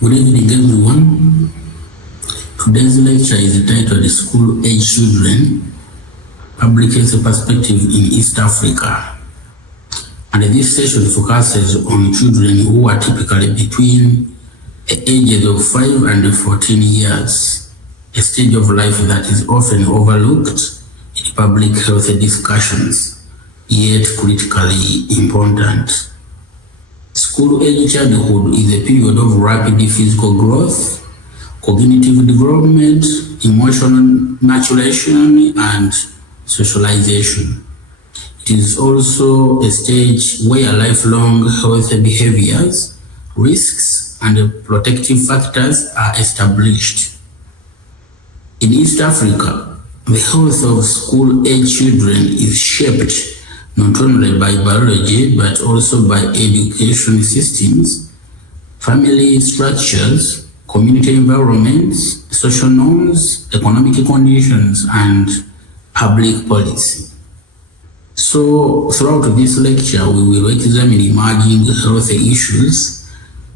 Good evening, everyone. Today's lecture is titled School Age Children, Public Health Perspective in East Africa. And this session focuses on children who are typically between the ages of 5 and 14 years, a stage of life that is often overlooked in public health discussions, yet critically important. School-age childhood is a period of rapid physical growth, cognitive development, emotional maturation, and socialization. It is also a stage where lifelong health behaviors, risks, and protective factors are established. In East Africa, the health of school-age children is shaped not only by biology, but also by education systems, family structures, community environments, social norms, economic conditions, and public policy. So, throughout this lecture, we will examine emerging health issues,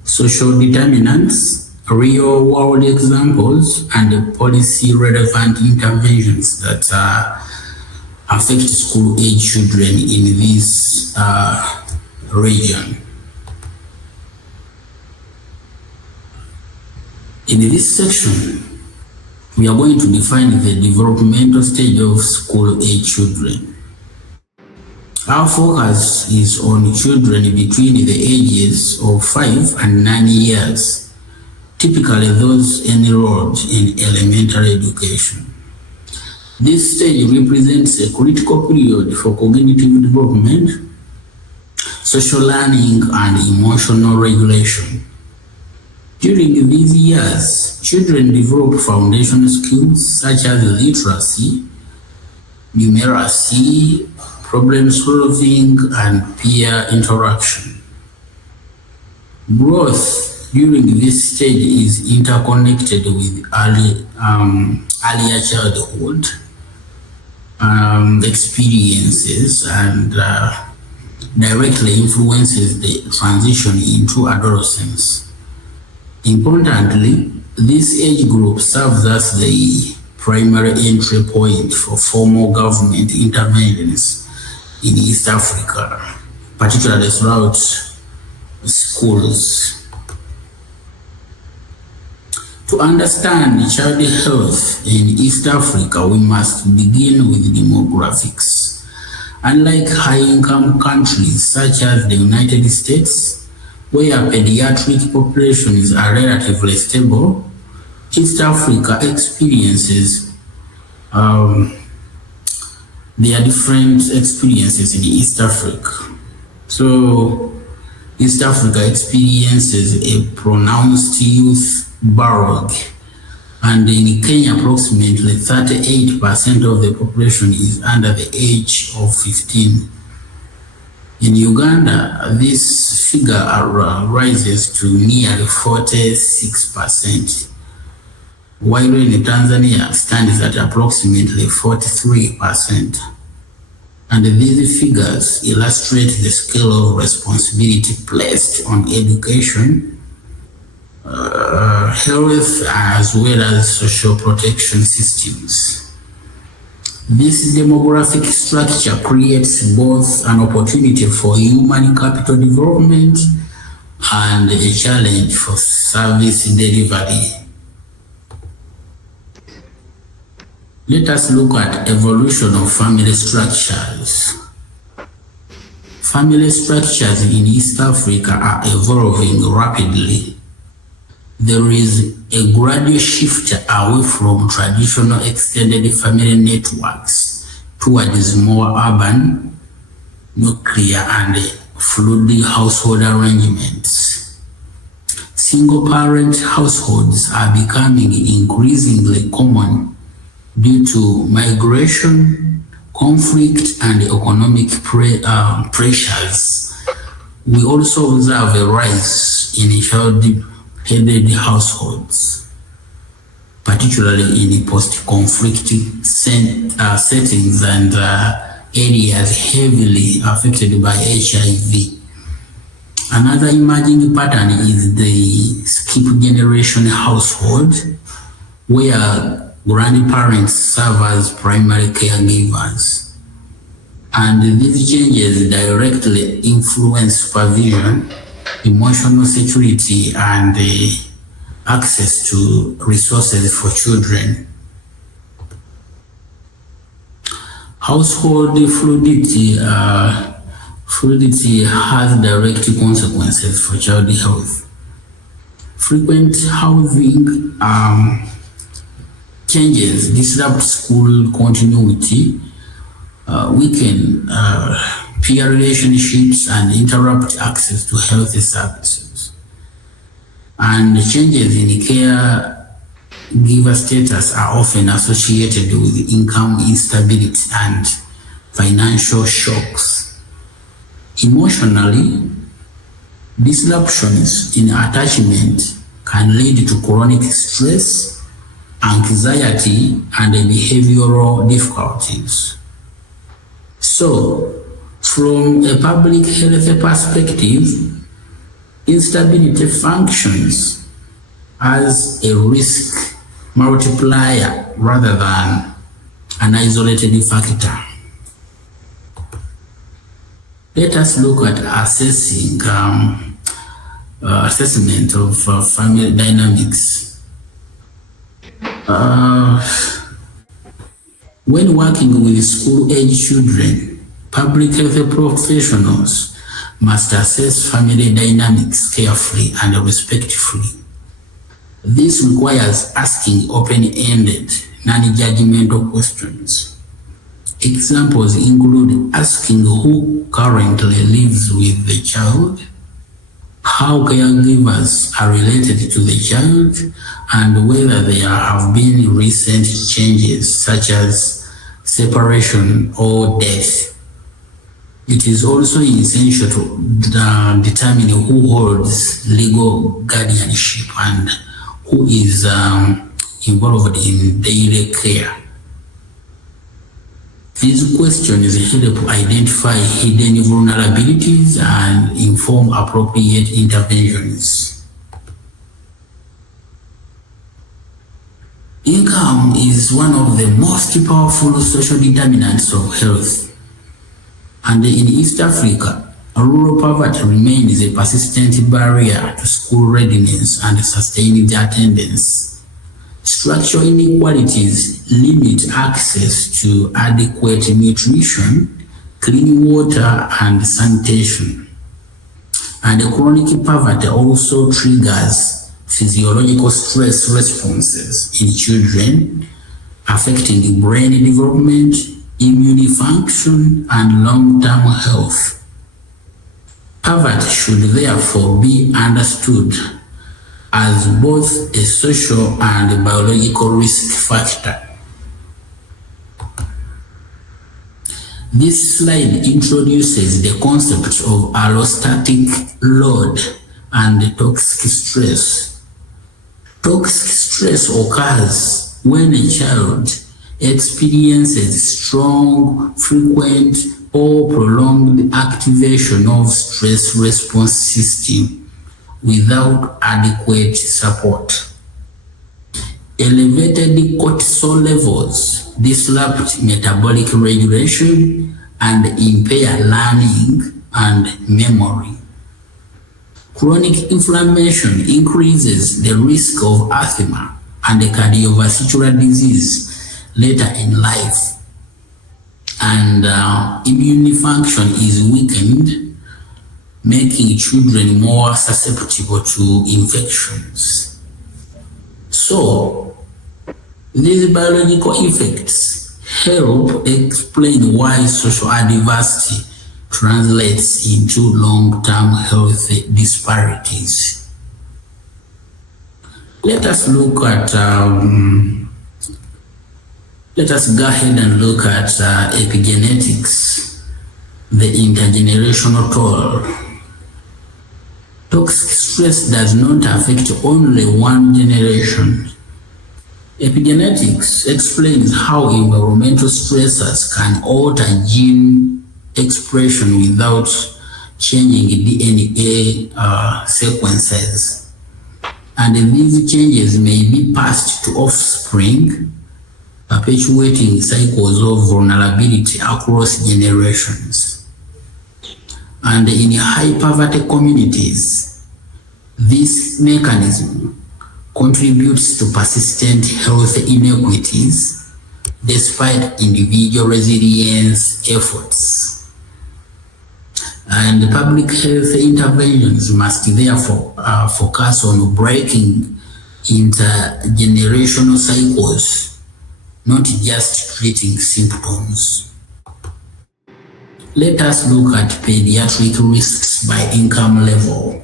social determinants, real-world examples, and policy-relevant interventions that affect school-age children in this region. In this section, we are going to define the developmental stage of school-age children. Our focus is on children between the ages of 5 and 9 years, typically those enrolled in elementary education. This stage represents a critical period for cognitive development, social learning, and emotional regulation. During these years, children develop foundational skills such as literacy, numeracy, problem solving, and peer interaction. Growth during this stage is interconnected with earlier childhood experiences and directly influences the transition into adolescence. Importantly, this age group serves as the primary entry point for formal government interventions in East Africa, particularly throughout schools. To understand child health in East Africa, we must begin with demographics. Unlike high-income countries such as the United States, where pediatric populations are relatively stable, East Africa experiences there are different experiences in East Africa. So East Africa experiences a pronounced youth barrage, and in Kenya, approximately 38% of the population is under the age of 15. In Uganda, this figure rises to nearly 46%, while in Tanzania stands at approximately 43%. And these figures illustrate the scale of responsibility placed on education, health, as well as social protection systems. This demographic structure creates both an opportunity for human capital development and a challenge for service delivery. Let us look at evolution of family structures. Family structures in East Africa are evolving rapidly. There is a gradual shift away from traditional extended family networks towards more urban, nuclear, and fluid household arrangements. Single-parent households are becoming increasingly common due to migration, conflict, and economic pressures. We also observe a rise in child-headed households, particularly in post-conflict settings and areas heavily affected by HIV. Another emerging pattern is the skip generation household where grandparents serve as primary caregivers. And these changes directly influence supervision, emotional security, and access to resources for children. Household fluidity has direct consequences for child health. Frequent housing changes disrupt school continuity, weaken peer relationships, and interrupt access to healthy services. And changes in caregiver status are often associated with income instability and financial shocks. Emotionally, disruptions in attachment can lead to chronic stress, anxiety, and behavioral difficulties. So, from a public health perspective, instability functions as a risk multiplier rather than an isolated factor. Let us look at assessment of family dynamics. When working with school-age children, public health professionals must assess family dynamics carefully and respectfully. This requires asking open-ended, non-judgmental questions. Examples include asking who currently lives with the child, how caregivers are related to the child, and whether there have been recent changes such as separation or death. It is also essential to determine who holds legal guardianship and who is involved in daily care. These questions help identify hidden vulnerabilities and inform appropriate interventions. Income is one of the most powerful social determinants of health. And in East Africa, rural poverty remains a persistent barrier to school readiness and sustaining the attendance. Structural inequalities limit access to adequate nutrition, clean water, and sanitation. And chronic poverty also triggers physiological stress responses in children, affecting brain development, immune function, and long-term health. Poverty should therefore be understood as both a social and biological risk factor. This slide introduces the concept of allostatic load and toxic stress. Toxic stress occurs when a child experiences strong, frequent, or prolonged activation of stress response system without adequate support. Elevated cortisol levels disrupt metabolic regulation and impair learning and memory. Chronic inflammation increases the risk of asthma and cardiovascular disease later in life, and immune function is weakened, making children more susceptible to infections. So, these biological effects help explain why social adversity translates into long-term health disparities. Let us go ahead and look at epigenetics, the intergenerational toll. Toxic stress does not affect only one generation. Epigenetics explains how environmental stressors can alter gene expression without changing DNA sequences. and these changes may be passed to offspring, perpetuating cycles of vulnerability across generations. And in high poverty communities, this mechanism contributes to persistent health inequities despite individual resilience efforts. And public health interventions must therefore focus on breaking intergenerational cycles, not just treating symptoms. Let us look at pediatric risks by income level.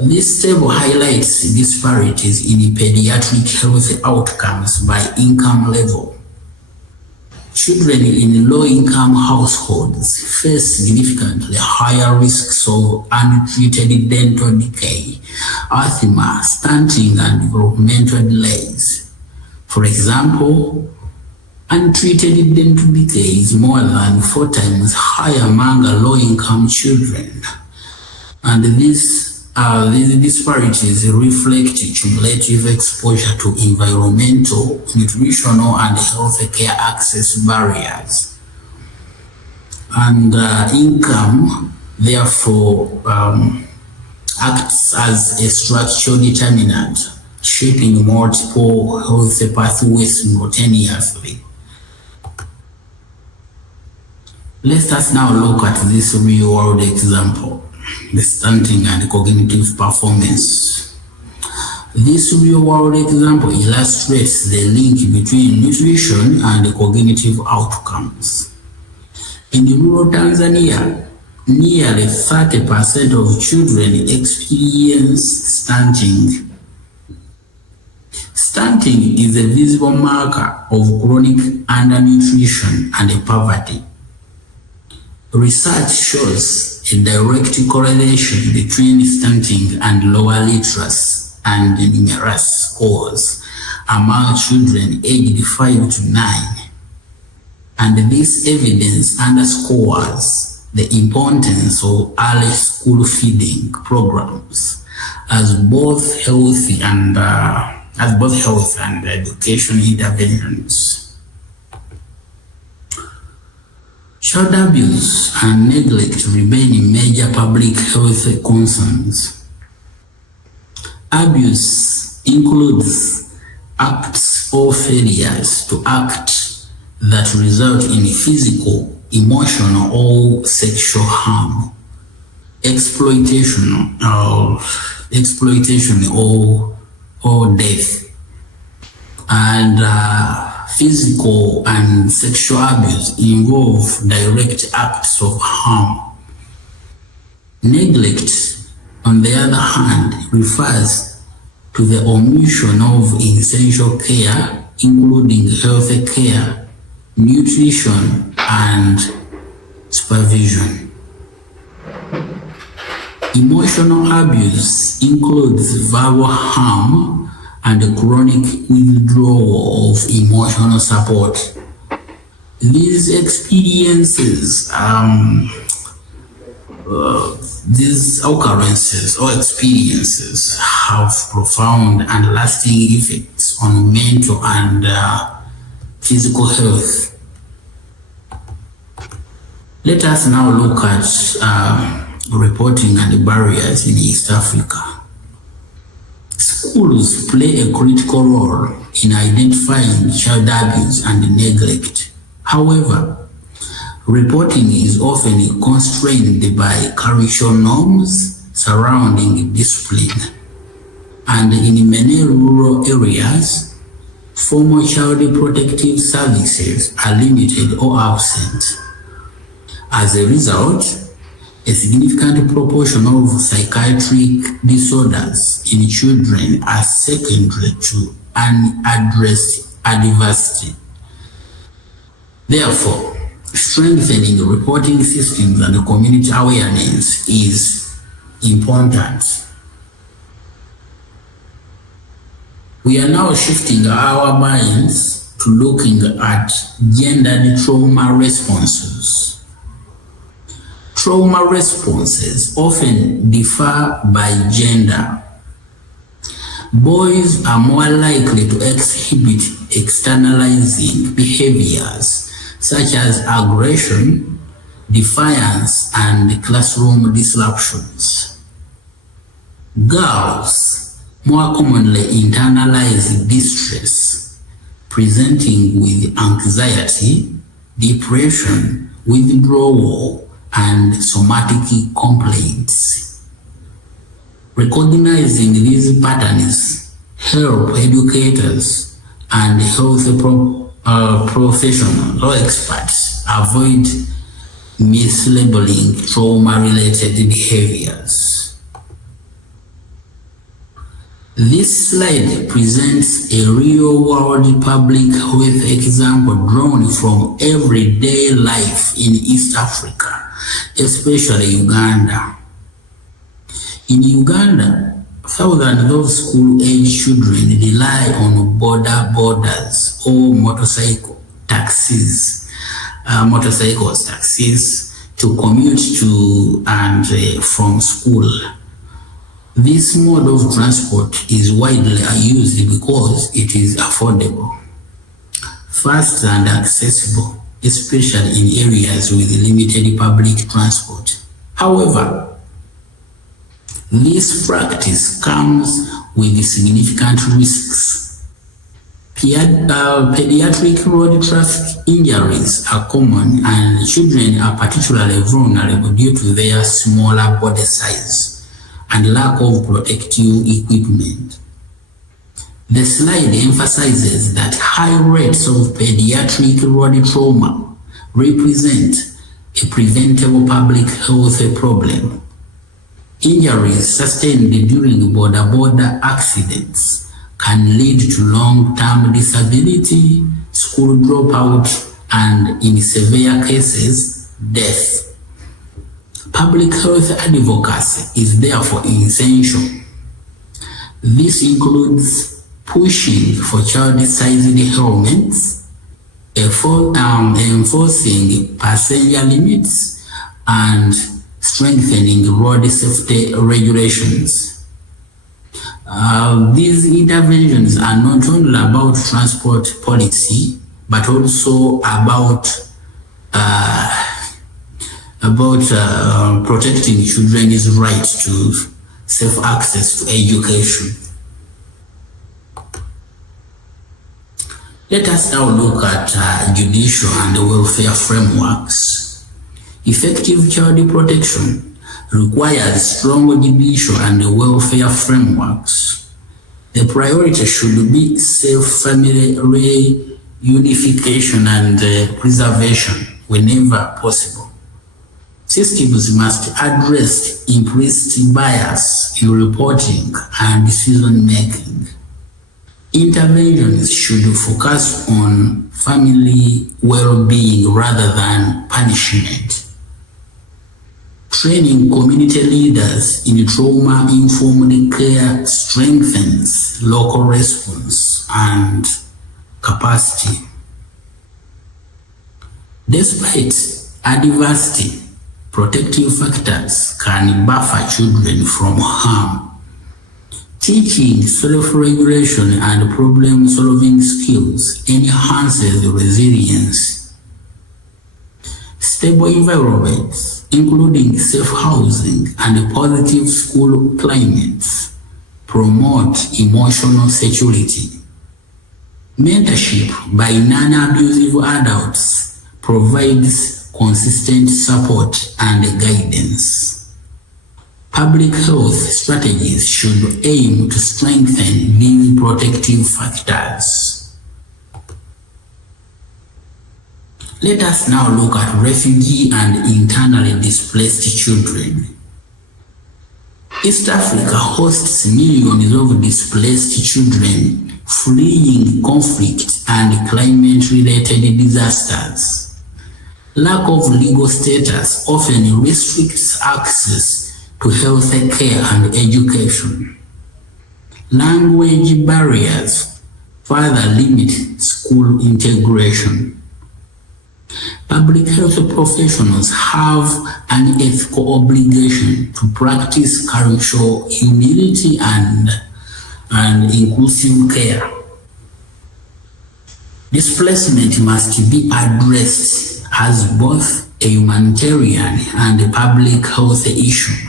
This table highlights disparities in pediatric health outcomes by income level. Children in low-income households face significantly higher risks of untreated dental decay, asthma, stunting, and developmental delays. For example, untreated dental decay is more than 4 times higher among low-income children, and these disparities reflect cumulative exposure to environmental, nutritional, and healthcare access barriers. And income, therefore, acts as a structural determinant, shaping multiple health pathways simultaneously. Let us now look at this real-world example, the stunting and cognitive performance. This real-world example illustrates the link between nutrition and cognitive outcomes. In rural Tanzania, nearly 30% of children experience stunting. Stunting is a visible marker of chronic undernutrition and poverty. Research shows a direct correlation between stunting and lower literacy and numeracy scores among children aged 5 to 9. And this evidence underscores the importance of early school feeding programs as both health and education interventions. Child abuse and neglect remain major public health concerns. Abuse includes acts or failures to act that result in physical, emotional, or sexual harm, exploitation or death, and physical and sexual abuse involve direct acts of harm. Neglect, on the other hand, refers to the omission of essential care, including health care, nutrition, and supervision. Emotional abuse includes verbal harm and chronic withdrawal of emotional support. These experiences, these occurrences or experiences have profound and lasting effects on mental and physical health. Let us now look at reporting and barriers in East Africa. Schools play a critical role in identifying child abuse and neglect. However, reporting is often constrained by cultural norms surrounding discipline. And in many rural areas, formal child protective services are limited or absent. As a result, a significant proportion of psychiatric disorders in children are secondary to unaddressed adversity. Therefore, strengthening reporting systems and community awareness is important. We are now shifting our minds to looking at gendered trauma responses. Trauma responses often differ by gender, Boys are more likely to exhibit externalizing behaviors such as aggression, defiance, and classroom disruptions. Girls more commonly internalize distress, presenting with anxiety, depression, withdrawal, and somatic complaints. Recognizing these patterns help educators and health professionals or experts avoid mislabeling trauma-related behaviors. This slide presents a real-world public health example drawn from everyday life in East Africa, especially Uganda. In Uganda, thousands of school-age children rely on boarders or motorcycles, taxis to commute to and from school. This mode of transport is widely used because it is affordable, fast and accessible, especially in areas with limited public transport. However, this practice comes with significant risks. Pediatric road traffic injuries are common, and children are particularly vulnerable due to their smaller body size and lack of protective equipment. The slide emphasizes that high rates of pediatric road trauma represent a preventable public health problem. Injuries sustained during border accidents can lead to long-term disability, school dropout, and in severe cases, death. Public health advocacy is therefore essential. This includes pushing for child-sized helmets, enforcing passenger limits, and strengthening road safety regulations. These interventions are not only about transport policy, but also about protecting children's right to safe access to education. Let us now look at judicial and welfare frameworks. Effective child protection requires strong judicial and welfare frameworks. The priority should be safe family reunification and preservation whenever possible. Systems must address implicit bias in reporting and decision-making. Interventions should focus on family well-being rather than punishment. Training community leaders in trauma-informed care strengthens local response and capacity. Despite adversity, protective factors can buffer children from harm. Teaching self-regulation and problem-solving skills enhances resilience. Stable environments, including safe housing and positive school climates, promote emotional security. Mentorship by non-abusive adults provides consistent support and guidance. Public health strategies should aim to strengthen these protective factors. Let us now look at refugee and internally displaced children. East Africa hosts millions of displaced children fleeing conflict and climate-related disasters. Lack of legal status often restricts access to health care and education. Language barriers further limit school integration. Public health professionals have an ethical obligation to practice cultural humility and and inclusive care. Displacement must be addressed as both a humanitarian and a public health issue.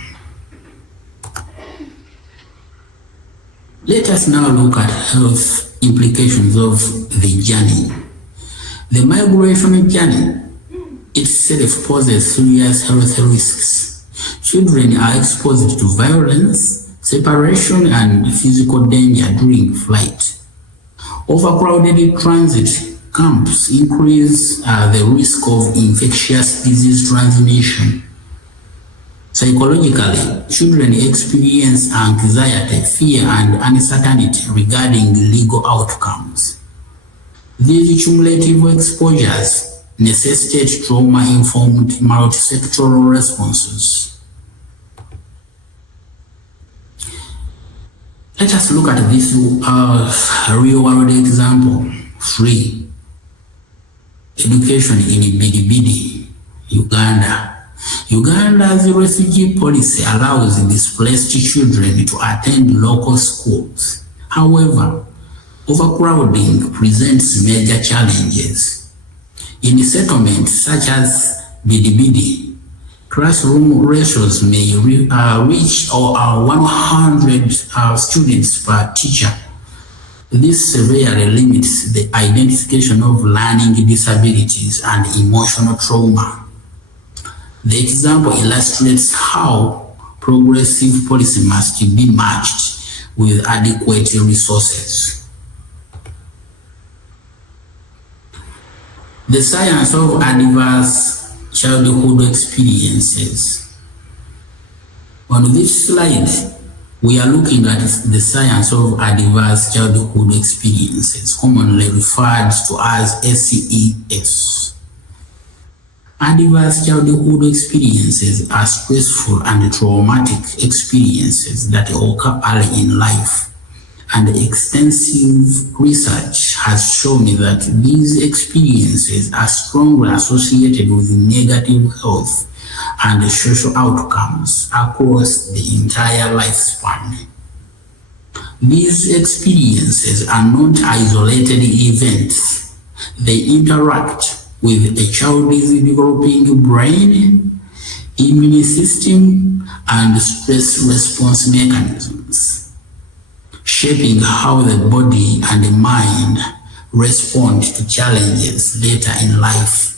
Let us now look at health implications of the journey. The migration journey itself poses serious health risks. Children are exposed to violence, separation, and physical danger during flight. Overcrowded transit camps increase the risk of infectious disease transmission. Psychologically, children experience anxiety, fear, and uncertainty regarding legal outcomes. These cumulative exposures necessitate trauma-informed multisectoral responses. Let us look at this real-world example. 3. Education in Bidibidi, Uganda. Uganda's refugee policy allows displaced children to attend local schools. However, overcrowding presents major challenges. In settlements such as Bidibidi, classroom ratios may reach 100 students per teacher. This severely limits the identification of learning disabilities and emotional trauma. The example illustrates how progressive policy must be matched with adequate resources. The science of adverse childhood experiences. On this slide, we are looking at the science of adverse childhood experiences, commonly referred to as SES. Adverse childhood experiences are stressful and traumatic experiences that occur early in life, and extensive research has shown that these experiences are strongly associated with negative health and social outcomes across the entire lifespan. These experiences are not isolated events. They interact with a child's developing brain, immune system, and stress response mechanisms, shaping how the body and the mind respond to challenges later in life.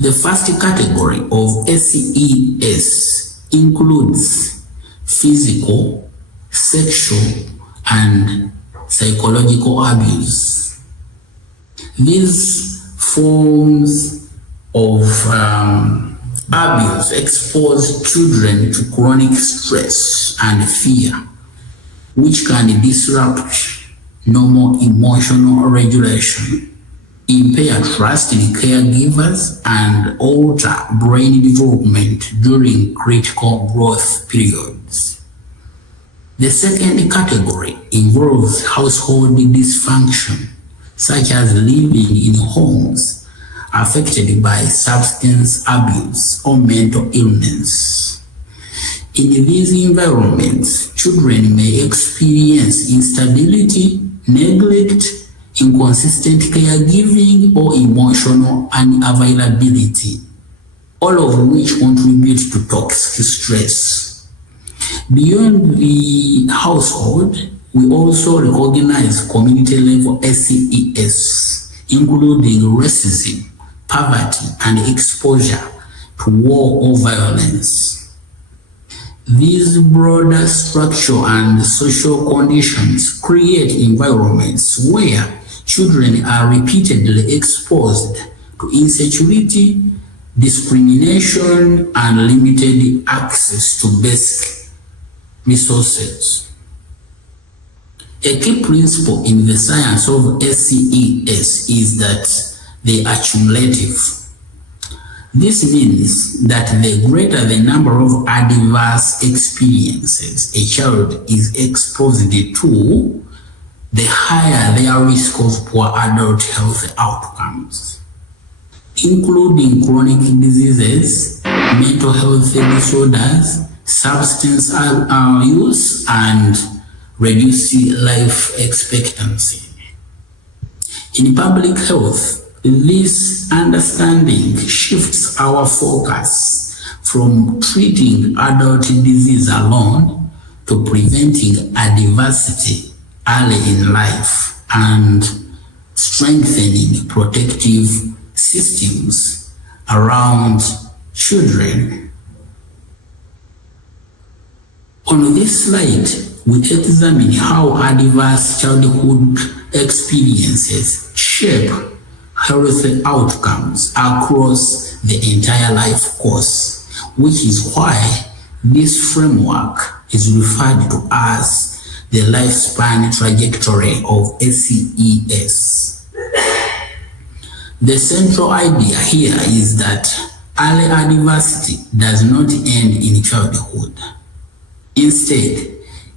The first category of SES includes physical, sexual, and psychological abuse. These forms of abuse expose children to chronic stress and fear, which can disrupt normal emotional regulation, impair trust in caregivers, and alter brain development during critical growth periods. The second category involves household dysfunction, such as living in homes affected by substance abuse or mental illness. In these environments, children may experience instability, neglect, inconsistent caregiving, or emotional unavailability, all of which contribute to toxic stress. Beyond the household, we also recognize community-level SES, including racism, poverty, and exposure to war or violence. These broader structural and social conditions create environments where children are repeatedly exposed to insecurity, discrimination, and limited access to basic resources. A key principle in the science of SES is that they are cumulative. This means that the greater the number of adverse experiences a child is exposed to, the higher their risk of poor adult health outcomes, including chronic diseases, mental health disorders, substance use, and reduced life expectancy. In public health, this understanding shifts our focus from treating adult disease alone to preventing adversity early in life and strengthening protective systems around children. On this slide, we examine how adverse childhood experiences shape health outcomes across the entire life course, which is why this framework is referred to as the lifespan trajectory of SES. The central idea here is that early adversity does not end in childhood. Instead,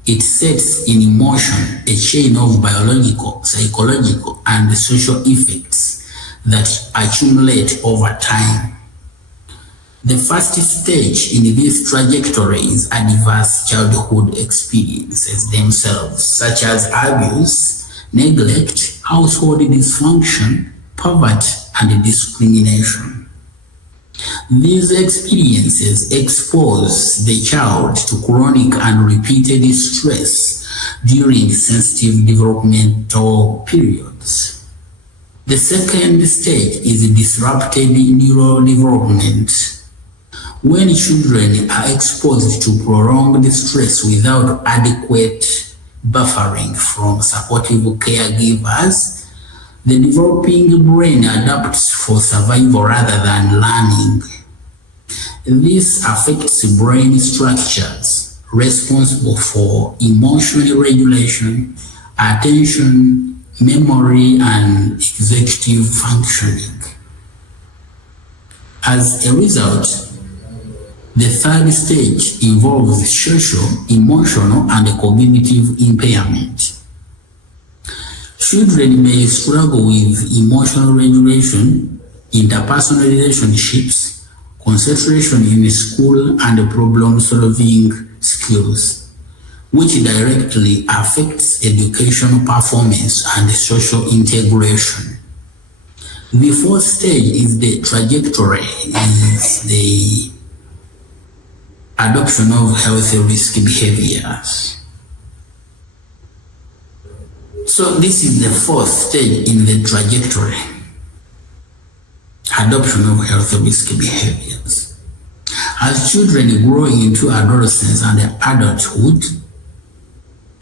it sets in motion a chain of biological, psychological, and social effects that accumulate over time. The first stage in this trajectory is adverse childhood experiences themselves, such as abuse, neglect, household dysfunction, poverty, and discrimination. These experiences expose the child to chronic and repeated stress during sensitive developmental periods. The second stage is disrupted neurodevelopment. When children are exposed to prolonged stress without adequate buffering from supportive caregivers, the developing brain adapts for survival rather than learning. This affects brain structures responsible for emotional regulation, attention, memory, and executive functioning. As a result, the third stage involves social, emotional, and cognitive impairment. Children may struggle with emotional regulation, interpersonal relationships, concentration in school, and problem-solving skills, which directly affects educational performance and social integration. The fourth stage is the trajectory, is the adoption of healthy risk behaviors. So this is the fourth stage in the trajectory, adoption of healthy risk behaviors. As children grow into adolescence and adulthood,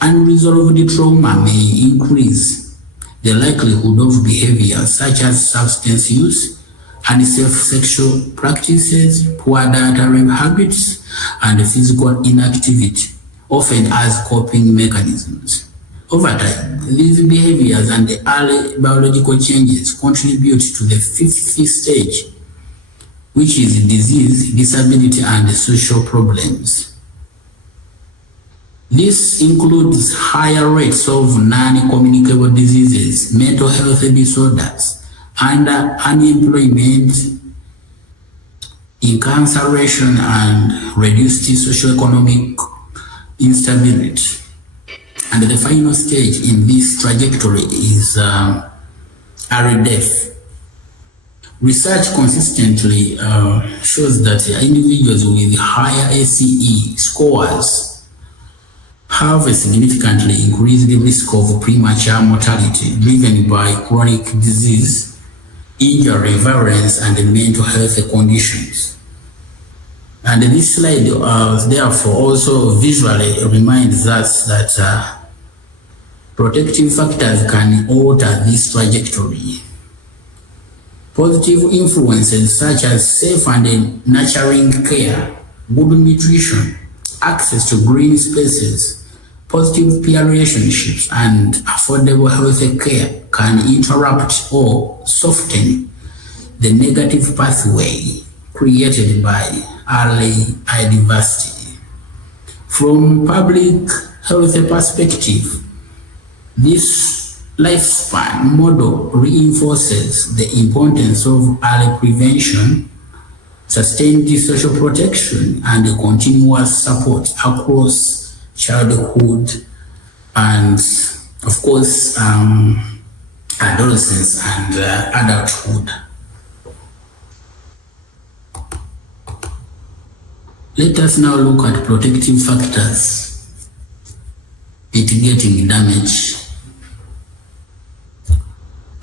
unresolved trauma may increase. The likelihood of behaviors such as substance use, unsafe sexual practices, poor dietary habits, and physical inactivity, often as coping mechanisms. Over time, these behaviors and the early biological changes contribute to the fifth stage, which is disease, disability, and social problems. This includes higher rates of non-communicable diseases, mental health disorders, unemployment, incarceration, and reduced socioeconomic instability. And the final stage in this trajectory is early death. Research consistently shows that individuals with higher ACE scores have a significantly increased risk of premature mortality driven by chronic disease, injury, violence, and mental health conditions. And this slide therefore also visually reminds us that protective factors can alter this trajectory. Positive influences such as safe and nurturing care, good nutrition, access to green spaces, positive peer relationships, and affordable health care can interrupt or soften the negative pathway created by early adversity. From public health perspective, this lifespan model reinforces the importance of early prevention, sustained social protection, and continuous support across childhood and of course adolescence and adulthood. Let us now look at protective factors mitigating damage.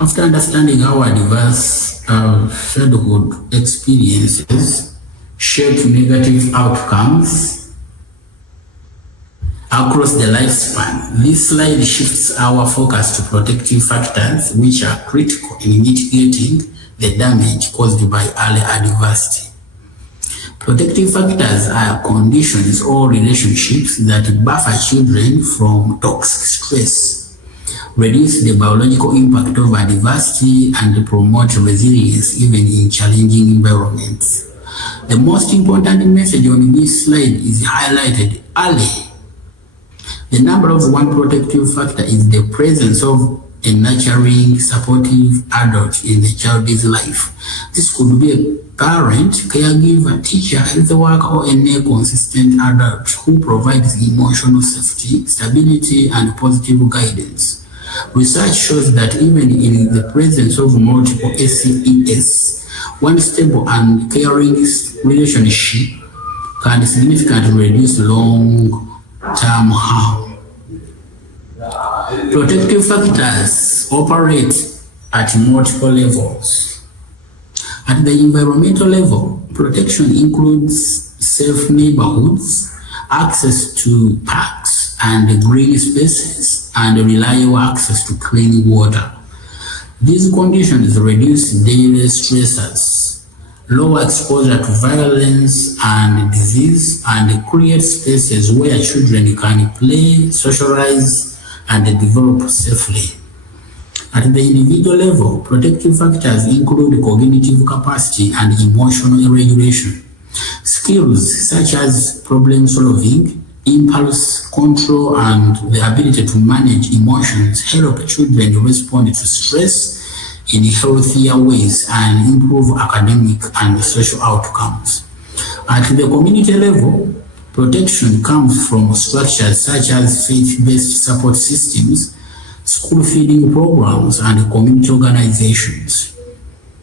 After understanding how diverse childhood experiences shape negative outcomes across the lifespan, this slide shifts our focus to protective factors which are critical in mitigating the damage caused by early adversity. Protective factors are conditions or relationships that buffer children from toxic stress, reduce the biological impact of adversity, and promote resilience even in challenging environments. The most important message on this slide is highlighted early. The number of one protective factor is the presence of a nurturing, supportive adult in the child's life. This could be a parent, caregiver, teacher, health worker, or a consistent adult who provides emotional safety, stability, and positive guidance. Research shows that even in the presence of multiple SES, one stable and caring relationship can significantly reduce long-term harm. Protective factors operate at multiple levels. At the environmental level, protection includes safe neighborhoods, access to parks and green spaces, and reliable access to clean water. These conditions reduce daily stressors, lower exposure to violence and disease, and create spaces where children can play, socialize, and develop safely. At the individual level, protective factors include cognitive capacity and emotional regulation. Skills such as problem solving, impulse control, and the ability to manage emotions help children respond to stress in healthier ways and improve academic and social outcomes. At the community level, protection comes from structures such as faith-based support systems, school feeding programs, and community organizations.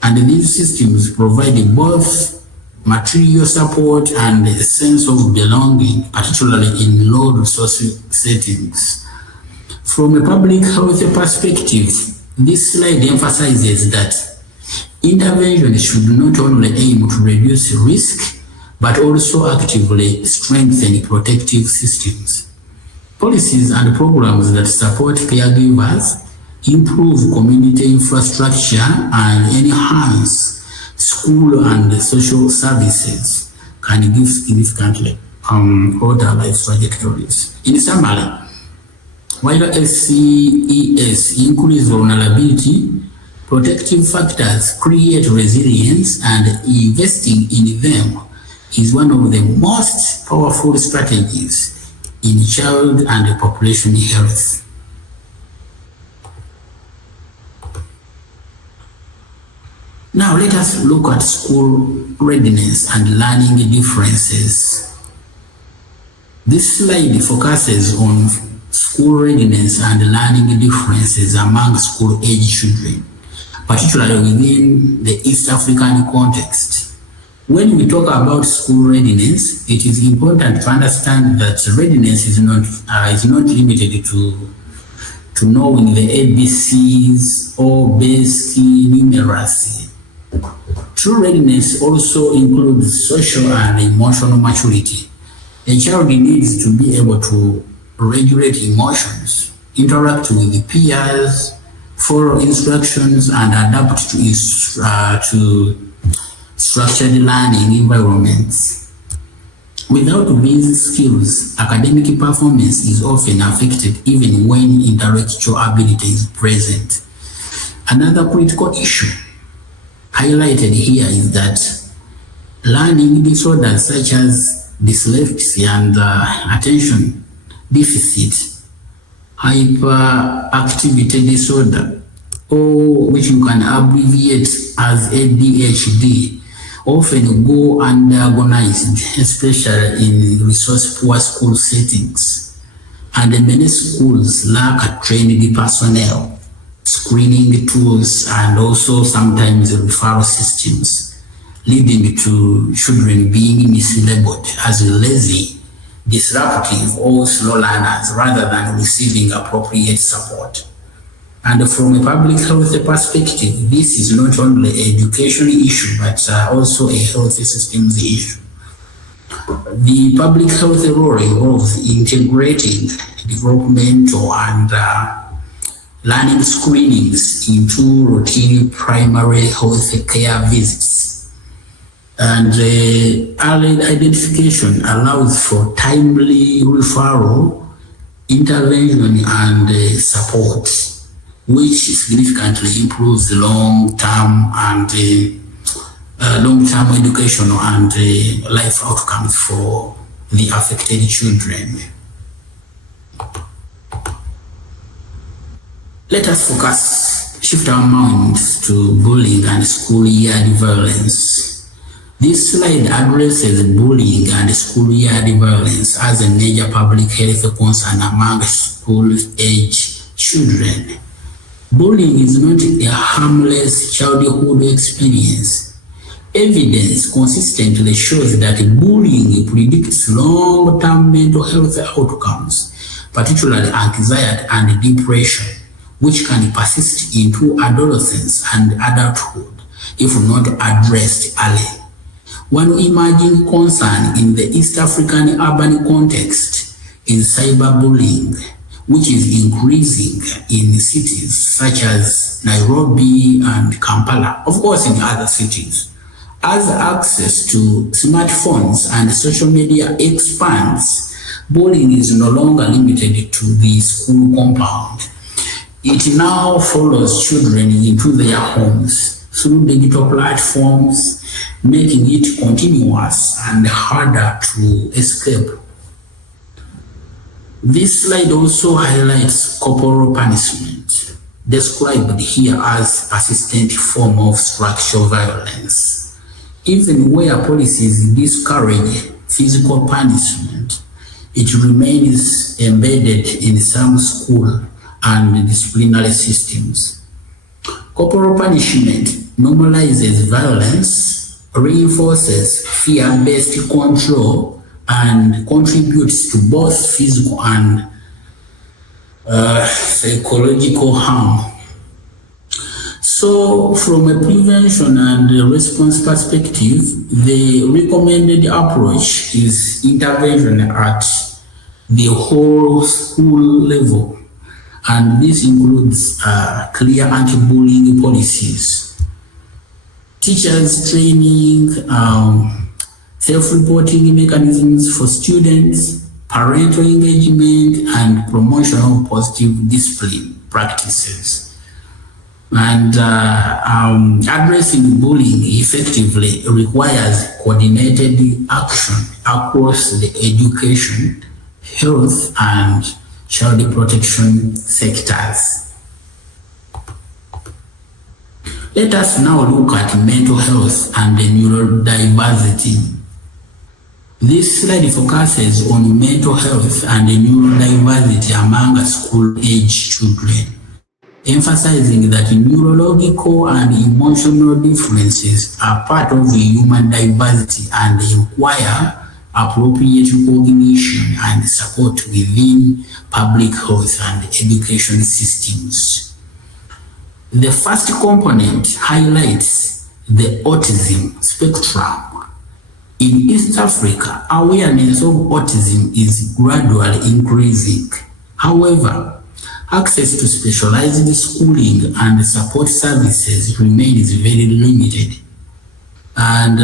And these systems provide both material support and a sense of belonging, particularly in low-resource settings. From a public health perspective, this slide emphasizes that intervention should not only aim to reduce risk, but also actively strengthen protective systems. Policies and programs that support caregivers, improve community infrastructure, and enhance school and social services can give significantly broader life trajectories. In summary, while SES increase vulnerability, protective factors create resilience, and investing in them is one of the most powerful strategies in child and population health. Now let us look at school readiness and learning differences. This slide focuses on school readiness and learning differences among school-age children, particularly within the East African context. When we talk about school readiness, it is important to understand that readiness is not limited to knowing the ABCs or basic numeracy. True readiness also includes social and emotional maturity. A child needs to be able to regulate emotions, interact with peers, follow instructions, and adapt to structured learning environments. Without these skills, academic performance is often affected even when intellectual ability is present. Another critical issue highlighted here is that learning disorders such as dyslexia and attention deficit, hyperactivity disorder, or which you can abbreviate as ADHD, often go underdiagnosed, especially in resource-poor school settings. and many schools lack trained personnel, screening tools, and also sometimes referral systems, leading to children being mislabeled as lazy, disruptive, or slow learners rather than receiving appropriate support. And from a public health perspective, this is not only an education issue, but also a health systems issue. The public health role involves integrating developmental and learning screenings into routine primary health care visits. And early identification allows for timely referral, intervention, and support, which significantly improves long-term educational and life outcomes for the affected children. Let us shift our minds to bullying and schoolyard violence. This slide addresses bullying and schoolyard violence as a major public health concern among school-age children. Bullying is not a harmless childhood experience. Evidence consistently shows that bullying predicts long-term mental health outcomes, particularly anxiety and depression, which can persist into adolescence and adulthood if not addressed early. One emerging concern in the East African urban context is cyberbullying, which is increasing in cities such as Nairobi and Kampala, of course in other cities. As access to smartphones and social media expands, bullying is no longer limited to the school compound. It now follows children into their homes through digital platforms, making it continuous and harder to escape. This slide also highlights corporal punishment, described here as persistent form of structural violence. Even where policies discourage physical punishment, it remains embedded in some school and disciplinary systems. Corporal punishment normalizes violence, reinforces fear-based control, and contributes to both physical and psychological harm. So, from a prevention and response perspective, the recommended approach is intervention at the whole school level, and this includes clear anti-bullying policies, teachers training, self-reporting mechanisms for students, parental engagement, and promotion of positive discipline practices. And addressing bullying effectively requires coordinated action across the education, health, and child protection sectors. Let us now look at mental health and neurodiversity. This slide focuses on mental health and neurodiversity among school-age children, emphasizing that neurological and emotional differences are part of the human diversity and require appropriate recognition and support within public health and education systems. The first component highlights the autism spectrum. In East Africa, awareness of autism is gradually increasing. However, access to specialized schooling and support services remains very limited. And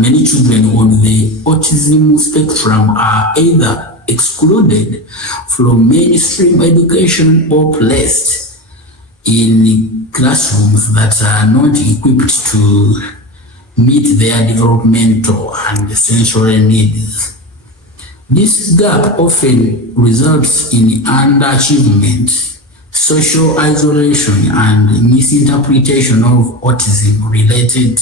many children on the autism spectrum are either excluded from mainstream education or placed in classrooms that are not equipped to meet their developmental and sensory needs. This gap often results in underachievement, social isolation, and misinterpretation of autism-related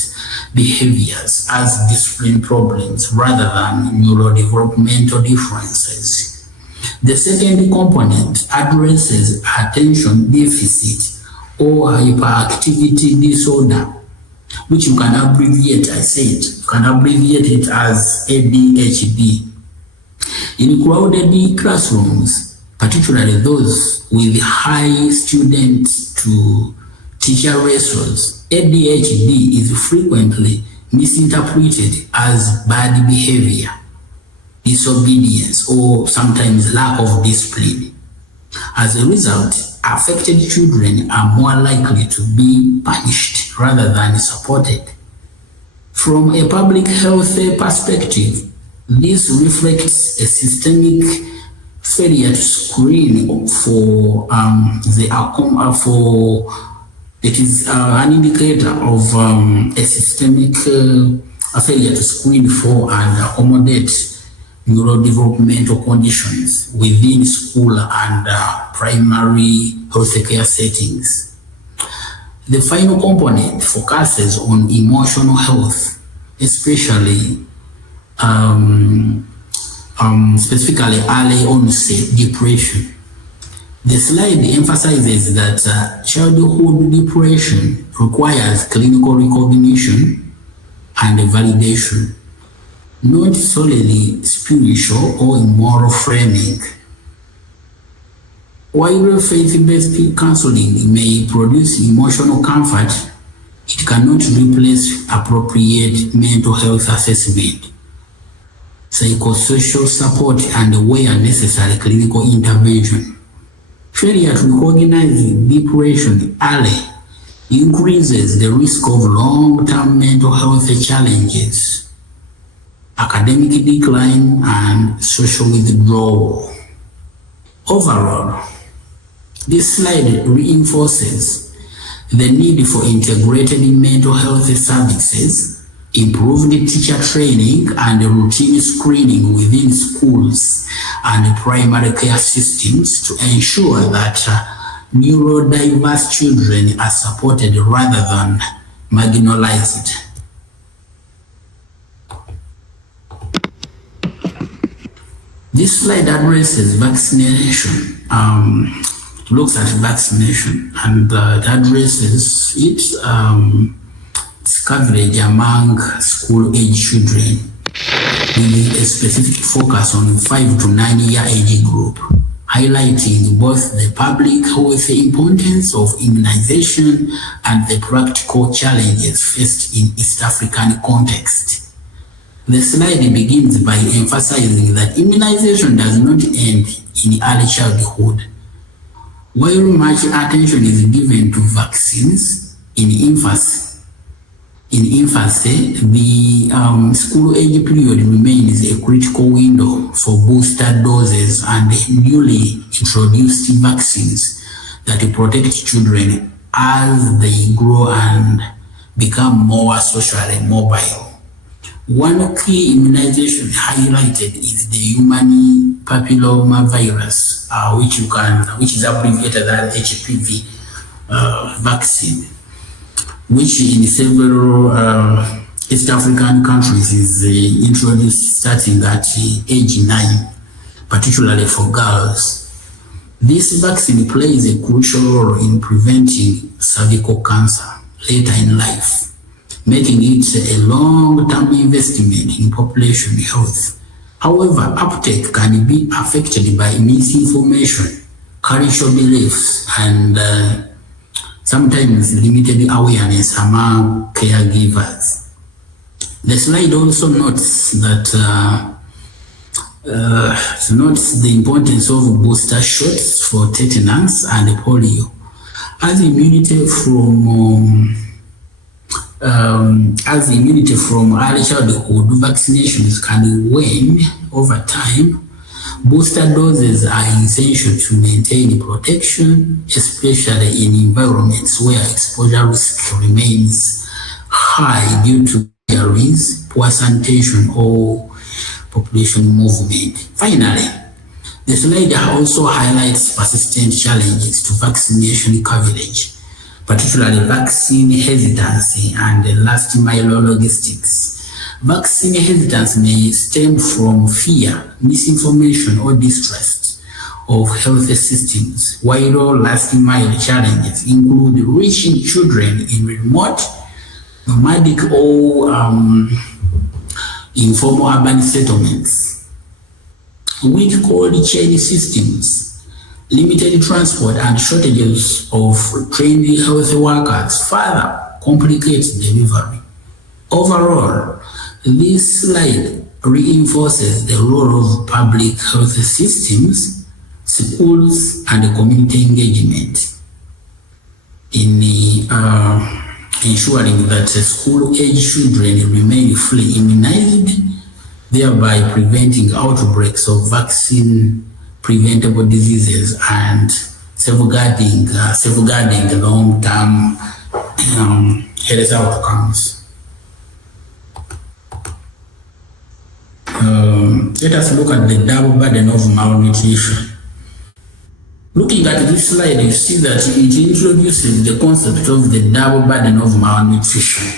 behaviors as discipline problems rather than neurodevelopmental differences. The second component addresses attention deficit or hyperactivity disorder, which you can abbreviate, you can abbreviate it as ADHD. In crowded classrooms, particularly those with high student to teacher ratios, ADHD is frequently misinterpreted as bad behavior, disobedience, or sometimes lack of discipline. As a result, affected children are more likely to be punished rather than supported. From a public health perspective, this reflects a systemic failure to screen it is an indicator of a systemic failure to screen for and accommodate neurodevelopmental conditions within school and primary healthcare settings. The final component focuses on emotional health, especially specifically early onset depression. The slide emphasizes that childhood depression requires clinical recognition and validation, not solely spiritual or moral framing. While faith-based counseling may produce emotional comfort, it cannot replace appropriate mental health assessment, psychosocial support, and where necessary clinical intervention. Failure to recognize depression early increases the risk of long-term mental health challenges, academic decline, and social withdrawal. Overall, this slide reinforces the need for integrated mental health services, improved teacher training, and routine screening within schools and primary care systems to ensure that neurodiverse children are supported rather than marginalized. This slide addresses vaccination. It looks at vaccination, and it addresses its coverage among school-age children with a specific focus on 5 to 9 year age group, highlighting both the public health importance of immunization and the practical challenges faced in East African context. The slide begins by emphasizing that immunization does not end in early childhood. While much attention is given to vaccines in infancy, the school age period remains a critical window for booster doses and newly introduced vaccines that protect children as they grow and become more socially mobile. One key immunization highlighted is the human papillomavirus, which is abbreviated as HPV vaccine, which in several East African countries is introduced starting at age 9, particularly for girls. This vaccine plays a crucial role in preventing cervical cancer later in life, making it a long-term investment in population health. However, uptake can be affected by misinformation, cultural beliefs, and sometimes limited awareness among caregivers. The slide also notes that the importance of booster shots for tetanus and polio, as immunity from early childhood vaccinations can wane over time. Booster doses are essential to maintain protection, especially in environments where exposure risk remains high due to disease, poor sanitation, or population movement. Finally, The slide also highlights persistent challenges to vaccination coverage, particularly vaccine hesitancy and last mile logistics. Vaccine hesitance may stem from fear, misinformation, or distrust of health systems, while last mile challenges include reaching children in remote, nomadic, or informal urban settlements. Weak cold chain systems, limited transport, and shortages of trained health workers further complicate delivery. Overall, this slide reinforces the role of public health systems, schools, and community engagement in ensuring that school-age children remain fully immunized, thereby preventing outbreaks of vaccine-preventable diseases and safeguarding long-term health outcomes. Let us look at the double burden of malnutrition. Looking at this slide, you see that it introduces the concept of the double burden of malnutrition,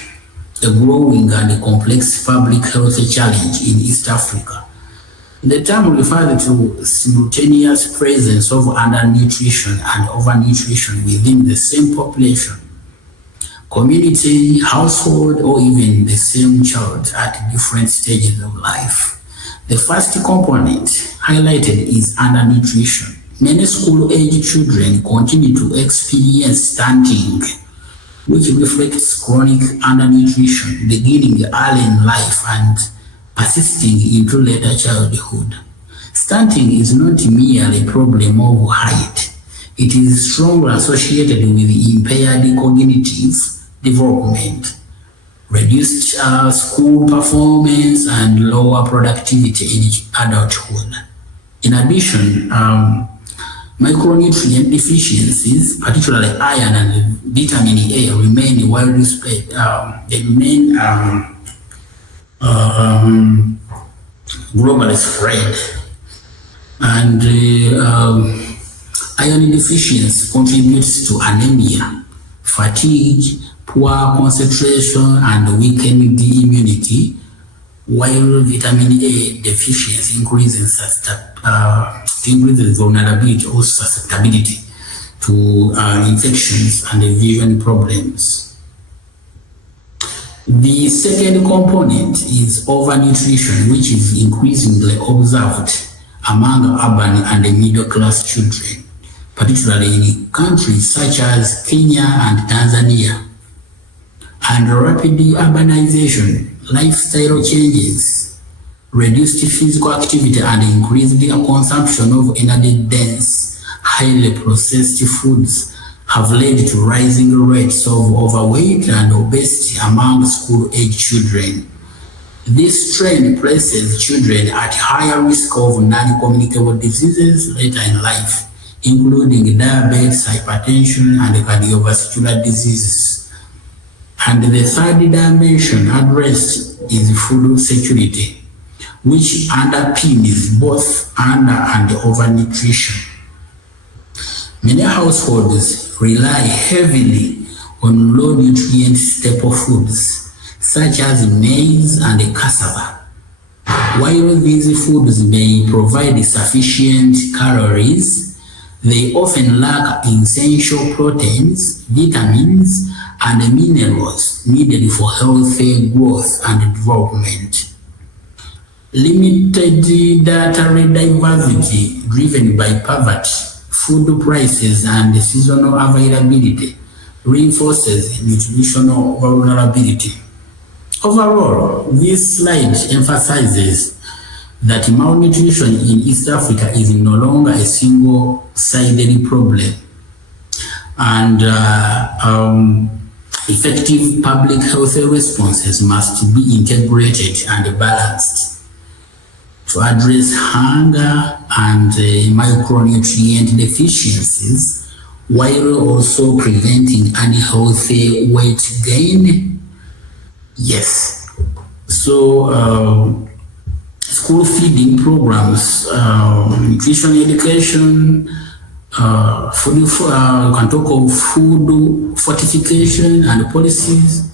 a growing and complex public health challenge in East Africa. The term refers to simultaneous presence of undernutrition and overnutrition within the same population, community, household, or even the same child at different stages of life. The first component highlighted is undernutrition. Many school-age children continue to experience stunting, which reflects chronic undernutrition beginning early in life and persisting into later childhood. Stunting is not merely a problem of height. It is strongly associated with impaired cognitive development, reduced school performance, and lower productivity in adulthood. In addition, micronutrient deficiencies, particularly iron and vitamin A, remain widely spread. They remain globally spread, and iron deficiency contributes to anemia, fatigue, poor concentration, and weakened immunity, while vitamin A deficiency increases vulnerability or susceptibility to infections and vision problems. The second component is overnutrition, which is increasingly observed among urban and middle-class children, particularly in countries such as Kenya and Tanzania. And rapid urbanization, lifestyle changes, reduced physical activity, and increased consumption of energy-dense, highly processed foods have led to rising rates of overweight and obesity among school-age children. This trend places children at higher risk of non-communicable diseases later in life, including diabetes, hypertension, and cardiovascular diseases. And the third dimension addressed is food security, which underpins both under and overnutrition. Many households rely heavily on low-nutrient staple foods, such as maize and cassava. While these foods may provide sufficient calories, they often lack essential proteins, vitamins, and minerals needed for healthy growth and development. Limited dietary diversity driven by poverty, food prices, and seasonal availability reinforces nutritional vulnerability. Overall, this slide emphasizes that malnutrition in East Africa is no longer a single-sided problem, and effective public health responses must be integrated and balanced to address hunger and micronutrient deficiencies, while also preventing unhealthy weight gain. Yes. So school feeding programs, nutrition education, you can talk of food fortification and policies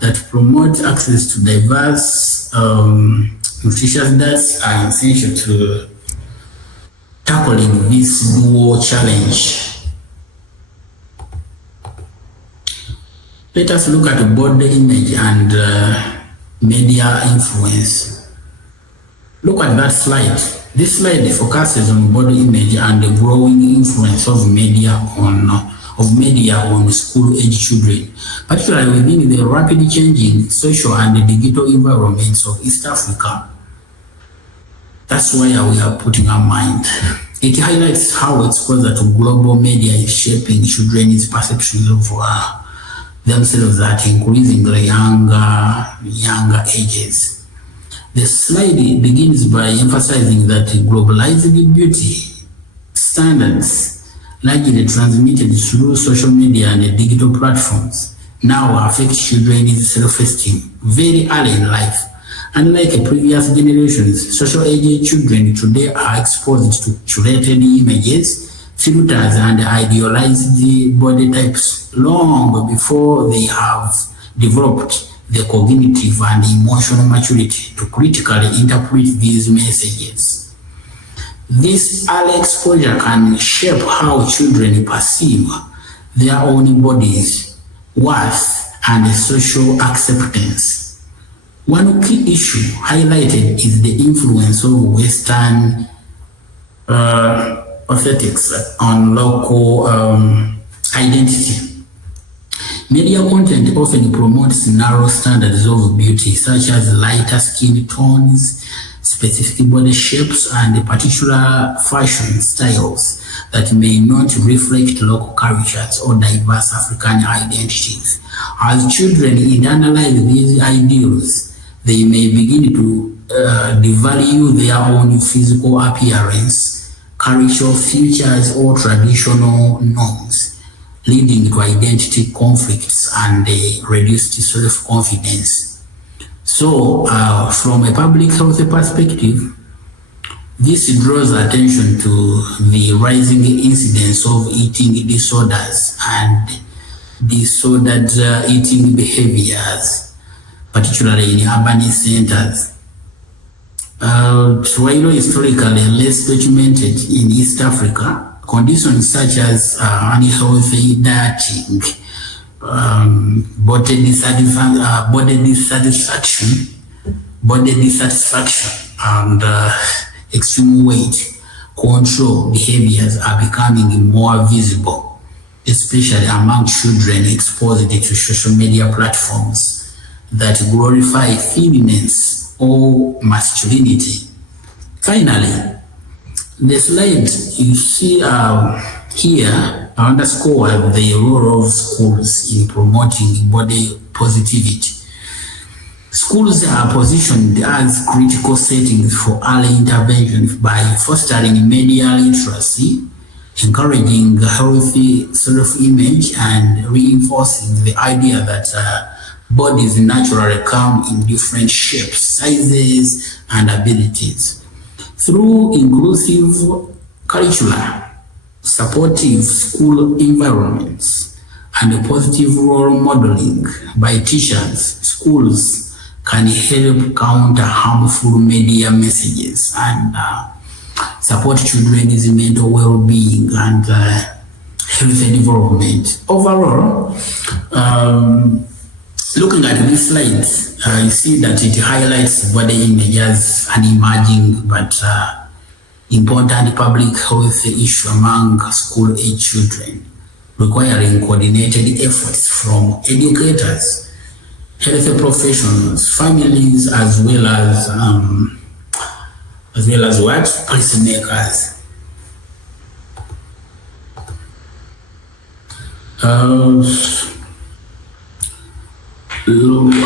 that promote access to diverse nutritious diets are essential to tackling this dual challenge. Let us look at body image and media influence. Look at that slide. This slide focuses on body image and the growing influence of media on school-age children, particularly within the rapidly changing social and digital environments of East Africa. That's where we are putting our mind. It highlights how exposure to global media is shaping children's perceptions of themselves at increasingly younger ages. The slide begins by emphasizing that globalized beauty standards, largely transmitted through social media and digital platforms, now affect children's self-esteem very early in life. Unlike previous generations, social-age children today are exposed to curated images, filters, and idealized body types long before they have developed the cognitive and emotional maturity to critically interpret these messages. This early exposure can shape how children perceive their own bodies, worth, and social acceptance. One key issue highlighted is the influence of Western aesthetics on local identity. Media content often promotes narrow standards of beauty, such as lighter skin tones, specific body shapes, and particular fashion styles that may not reflect local cultures or diverse African identities. As children internalize these ideals, they may begin to devalue their own physical appearance, cultural features, or traditional norms, leading to identity conflicts and reduced self-confidence. So, from a public health perspective, this draws attention to the rising incidence of eating disorders and disordered eating behaviors, particularly in urban centers. While historically less documented in East Africa, conditions such as unhealthy dieting, body dissatisfaction, and extreme weight control behaviors are becoming more visible, especially among children exposed to social media platforms that glorify thinness or masculinity. Finally, the slide you see here underscore the role of schools in promoting body positivity. Schools are positioned as critical settings for early intervention by fostering media literacy, encouraging healthy self-image, and reinforcing the idea that bodies naturally come in different shapes, sizes, and abilities. Through inclusive curricula, supportive school environments, and positive role modeling by teachers, schools can help counter harmful media messages and support children's mental well-being and healthy development. Overall, looking at these slides, you see that it highlights body image as an emerging but important public health issue among school-age children, requiring coordinated efforts from educators, health professionals, families, as well as policymakers.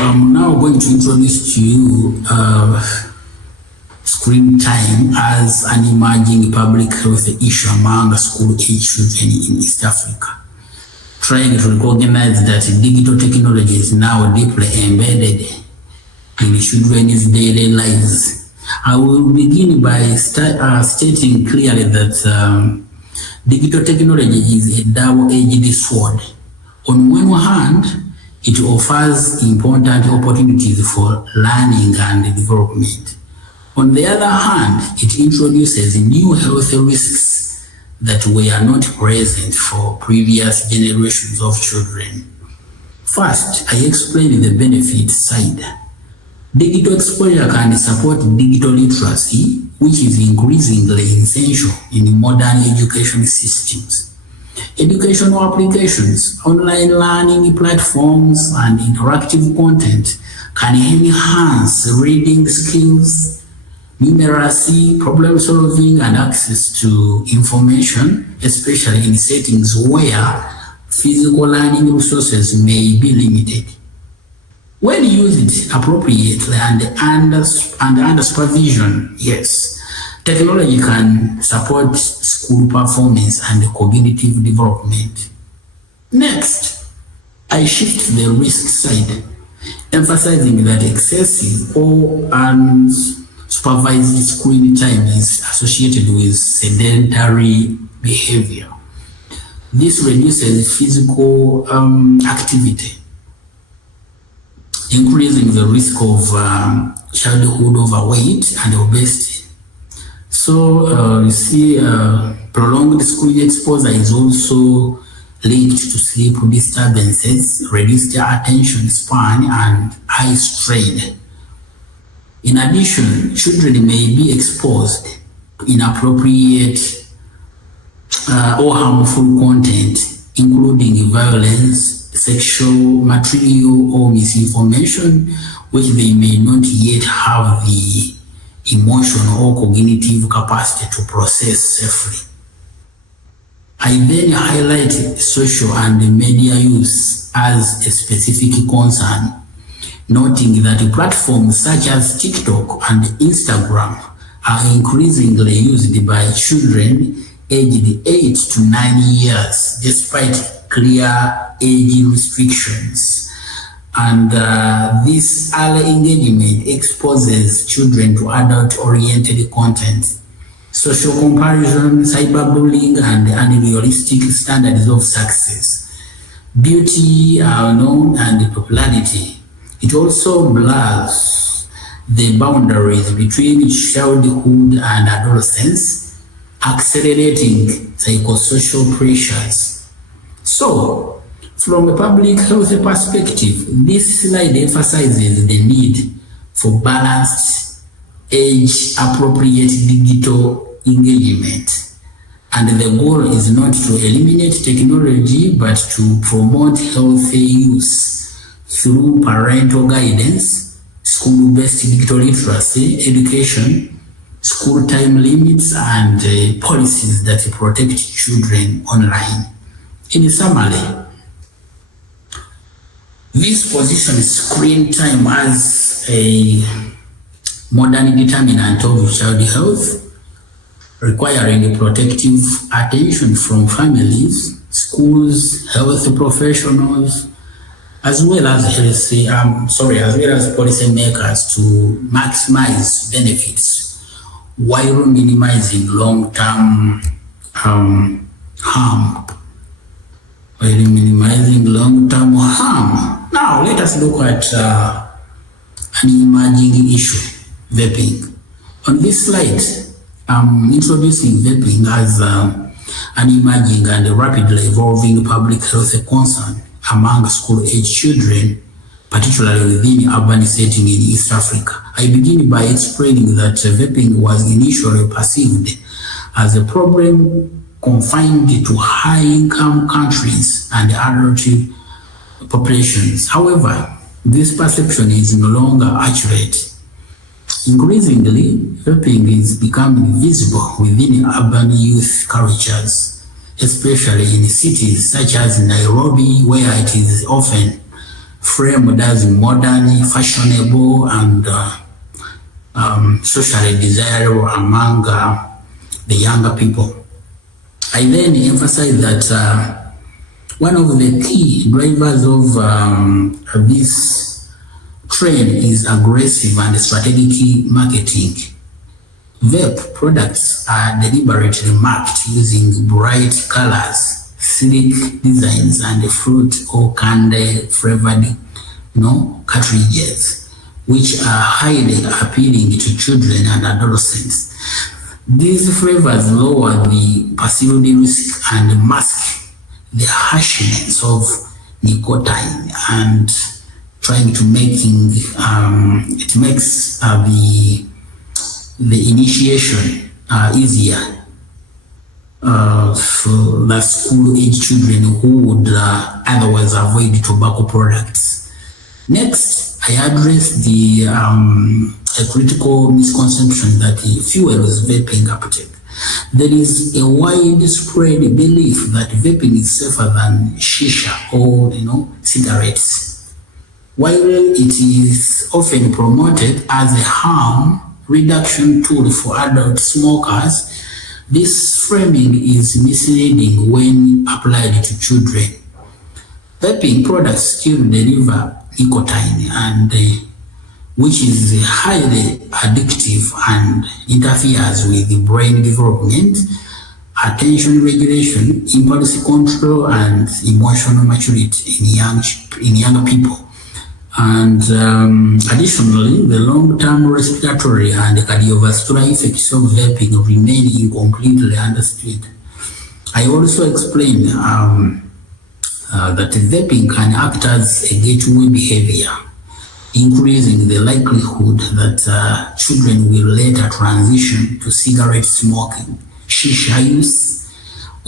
I'm now going to introduce to you screen time as an emerging public health issue among school-age children in East Africa, trying to recognize that digital technology is now deeply embedded in children's daily lives. I will begin by stating clearly that digital technology is a double-edged sword. On one hand, it offers important opportunities for learning and development. On the other hand, it introduces new health risks that were not present for previous generations of children. First, I explain the benefit side. Digital exposure can support digital literacy, which is increasingly essential in modern education systems. Educational applications, online learning platforms, and interactive content can enhance reading skills, numeracy, problem solving, and access to information, especially in settings where physical learning resources may be limited. When used appropriately and under supervision, yes, technology can support school performance and cognitive development. Next, I shift the risk side, emphasizing that excessive or unsupervised screen time is associated with sedentary behavior. This reduces physical activity, increasing the risk of childhood overweight and obesity. So you see, prolonged screen exposure is also linked to sleep disturbances, reduced attention span, and eye strain. In addition, children may be exposed to inappropriate or harmful content, including violence, sexual material, or misinformation, which they may not yet have the emotional or cognitive capacity to process safely. I then highlight social and media use as a specific concern, noting that platforms such as TikTok and Instagram are increasingly used by children aged 8 to 9 years, despite clear age restrictions. And this early engagement exposes children to adult-oriented content, social comparison, cyberbullying, and unrealistic standards of success, beauty, and popularity. It also blurs the boundaries between childhood and adolescence, accelerating psychosocial pressures. So, from a public health perspective, this slide emphasizes the need for balanced, age-appropriate digital engagement. And the goal is not to eliminate technology, but to promote healthy use through parental guidance, school-based digital literacy, education, school time limits, and policies that protect children online. In summary, this positions screen time as a modern determinant of child health, requiring protective attention from families, schools, health professionals, as well as policymakers to maximize benefits while minimizing long-term harm. Now, let us look at an emerging issue, vaping. On this slide, I'm introducing vaping as an emerging and rapidly evolving public health concern among school-age children, particularly within urban settings in East Africa. I begin by explaining that vaping was initially perceived as a problem confined to high-income countries and adult populations. However, this perception is no longer accurate. Increasingly, vaping is becoming visible within urban youth cultures, especially in cities such as Nairobi, where it is often framed as modern, fashionable, and socially desirable among the younger people. I then emphasize that one of the key drivers of this trend is aggressive and strategic marketing. Vape products are deliberately marked using bright colors, sleek designs, and fruit or candy flavored, cartridges, which are highly appealing to children and adolescents. These flavors lower the perceived risk and mask the harshness of nicotine, and trying to it makes the initiation easier for the school age children who would otherwise avoid tobacco products. Next, I address a critical misconception that fuels vaping uptake. There is a widespread belief that vaping is safer than shisha or cigarettes. While it is often promoted as a harm reduction tool for adult smokers, this framing is misleading when applied to children. Vaping products still deliver nicotine, and which is highly addictive and interferes with brain development, attention regulation, impulse control, and emotional maturity in young people. And additionally, the long-term respiratory and cardiovascular effects of vaping remain incompletely understood. I also explained that vaping can act as a gateway behavior, increasing the likelihood that children will later transition to cigarette smoking, shisha use,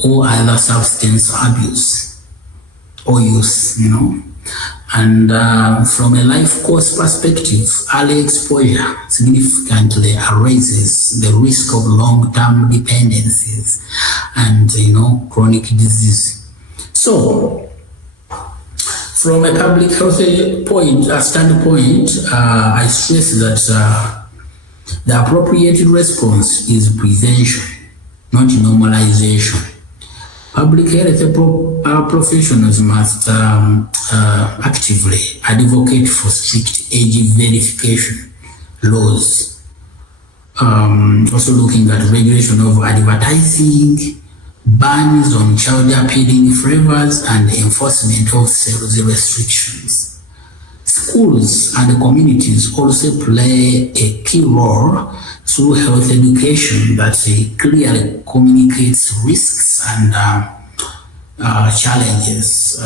or other substance abuse or use, And from a life course perspective, early exposure significantly raises the risk of long-term dependencies and, chronic disease. So, from a public health standpoint, I stress that the appropriate response is prevention, not normalization. Public health professionals must actively advocate for strict age verification laws. Also looking at regulation of advertising, bans on child-appealing flavors, and enforcement of sales restrictions. Schools and communities also play a key role through health education that clearly communicates risks and challenges,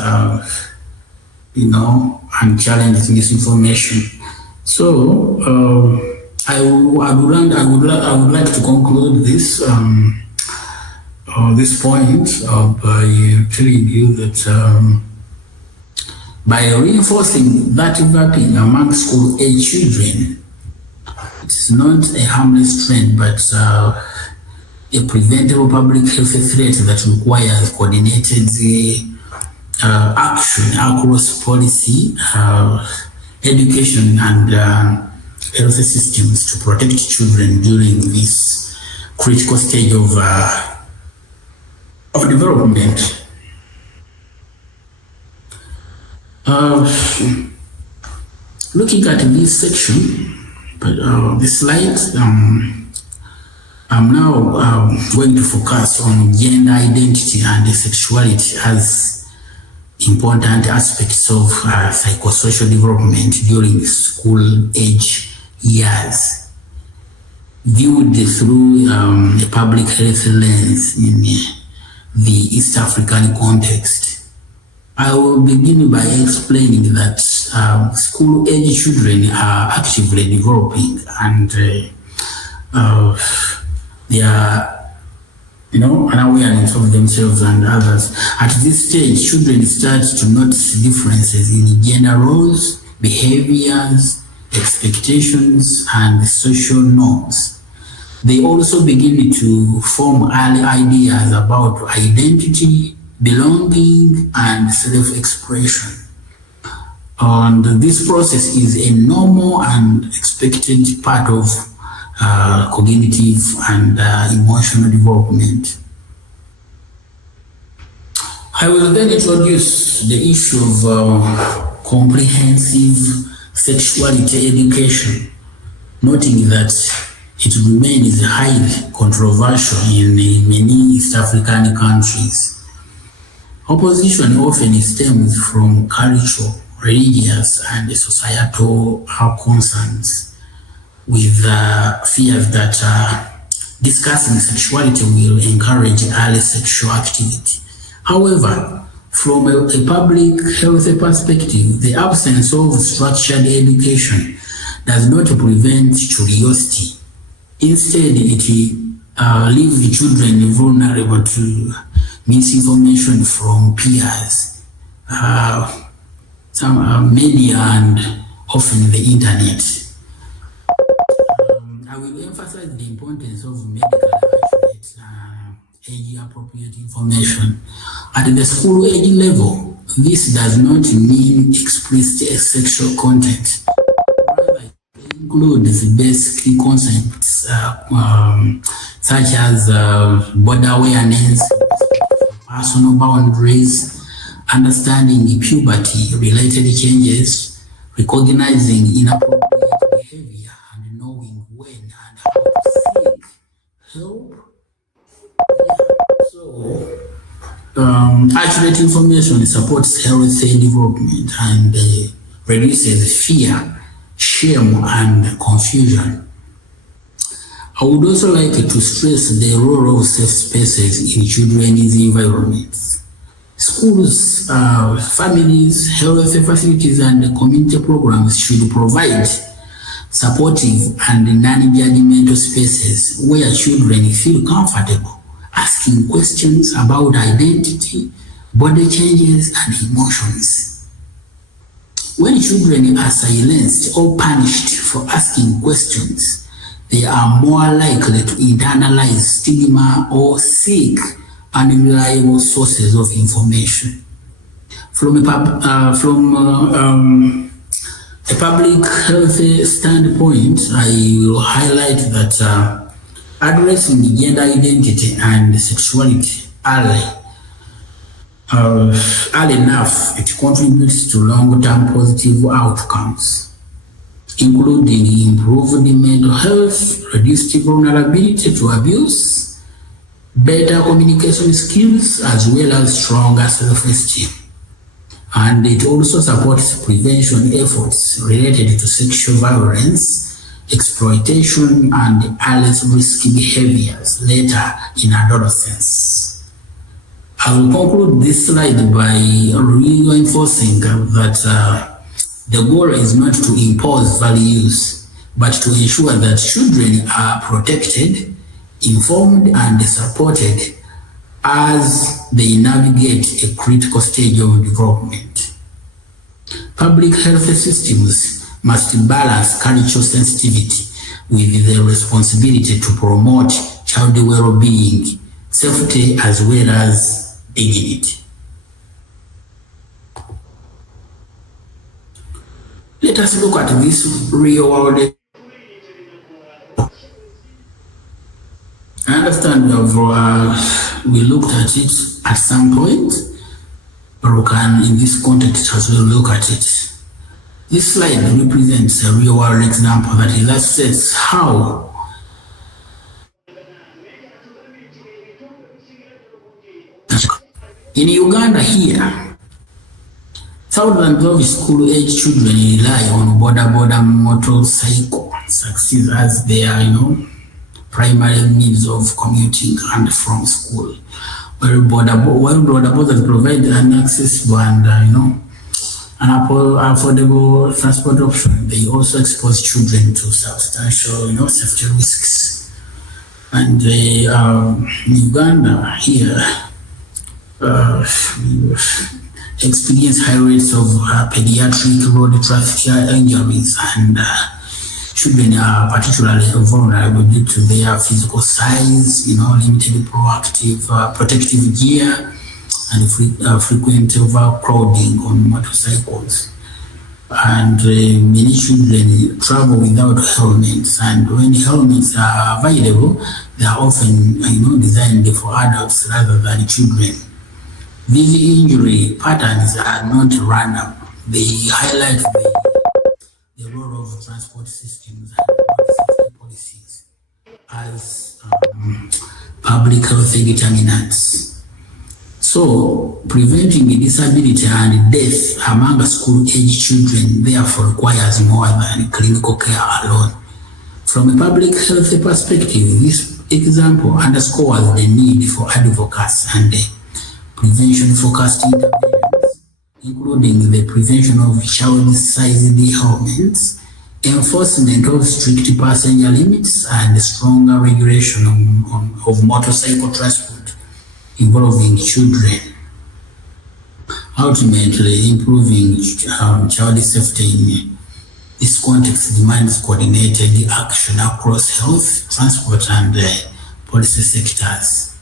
and challenges misinformation. So I would like to conclude this this point by telling you that by reinforcing that vaping among school age children, it is not a harmless trend, but a preventable public health threat that requires coordinated action across policy, education, and health systems to protect children during this critical stage of development. Looking at this section, this slide, I'm now going to focus on gender identity and sexuality as important aspects of psychosocial development during school age years, viewed through a public health lens in the East African context. I will begin by explaining that school age children are actively developing, and they are an awareness of themselves and others. At this stage, children start to notice differences in gender roles, behaviors, expectations, and social norms. They also begin to form early ideas about identity, belonging, and self-expression. And this process is a normal and expected part of cognitive and emotional development. I will then introduce the issue of comprehensive sexuality education, noting that it remains highly controversial in many East African countries. Opposition often stems from cultural, religious, and societal concerns, with fears that discussing sexuality will encourage early sexual activity. However, from a public health perspective, the absence of structured education does not prevent curiosity. Instead, it leaves children vulnerable to misinformation from peers, some media, and often the internet. I will emphasize the importance of medical accurate, age-appropriate information. At the school age level, this does not mean explicit sexual content. Rather, it includes basic concepts such as border awareness, personal boundaries, understanding puberty-related changes, recognizing inappropriate behavior, and knowing when and how to seek help. So, accurate information supports healthy development and reduces fear, shame, and confusion. I would also like to stress the role of safe spaces in children's environments. Schools, families, health facilities, and community programs should provide supportive and non-judgmental spaces where children feel comfortable asking questions about identity, body changes, and emotions. When children are silenced or punished for asking questions, they are more likely to internalize stigma or seek unreliable sources of information. From a public health standpoint, I will highlight that addressing gender identity and sexuality early enough, it contributes to long-term positive outcomes, including improved mental health, reduced vulnerability to abuse, better communication skills, as well as stronger self-esteem. And it also supports prevention efforts related to sexual violence, exploitation, and early risky behaviors later in adolescence. I will conclude this slide by reinforcing that the goal is not to impose values, but to ensure that children are protected, informed, and supported as they navigate a critical stage of development. Public health systems must balance cultural sensitivity with the responsibility to promote child well-being, safety, as well as dignity. Let us look at this real-world. I understand we looked at it at some point, but we can, in this context, as well look at it. This slide represents a real-world example that illustrates how in Uganda here, thousands of school-age children rely on border motorcycle taxis as their, primary means of commuting and from school. While border borders provide an accessible and an affordable transport option, they also expose children to substantial safety risks. And in Uganda here, we experience high rates of pediatric road traffic injuries, and children are particularly vulnerable due to their physical size, limited protective gear, and frequent overcrowding on motorcycles. And many children travel without helmets, and when helmets are available, they are often designed for adults rather than children. These injury patterns are not random. They highlight the role of transport systems and road safety policies. as public health determinants. So, preventing disability and death among school-age children therefore requires more than clinical care alone. From a public health perspective, this example underscores the need for advocacy and prevention-focused interventions, including the prevention of child-sized ailments, enforcement of strict passenger limits, and stronger regulation of motorcycle transport involving children, ultimately improving child safety in this context demands coordinated action across health, transport, and policy sectors.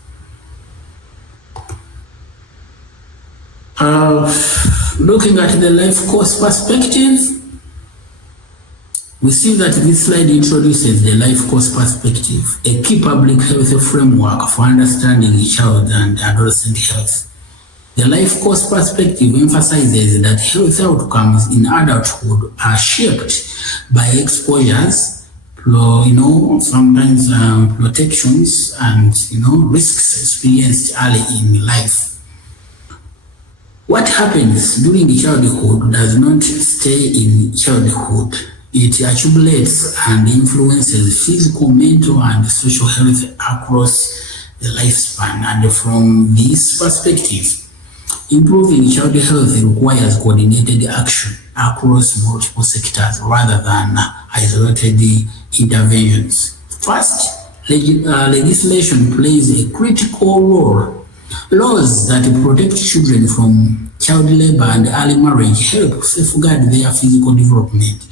Looking at the life course perspective, we see that this slide introduces the life course perspective, a key public health framework for understanding child and adolescent health. The life course perspective emphasizes that health outcomes in adulthood are shaped by exposures, sometimes protections, and risks experienced early in life. What happens during childhood does not stay in childhood. It accumulates and influences physical, mental, and social health across the lifespan. And from this perspective, improving child health requires coordinated action across multiple sectors rather than isolated interventions. First, legislation plays a critical role. Laws that protect children from child labor and early marriage help safeguard their physical development,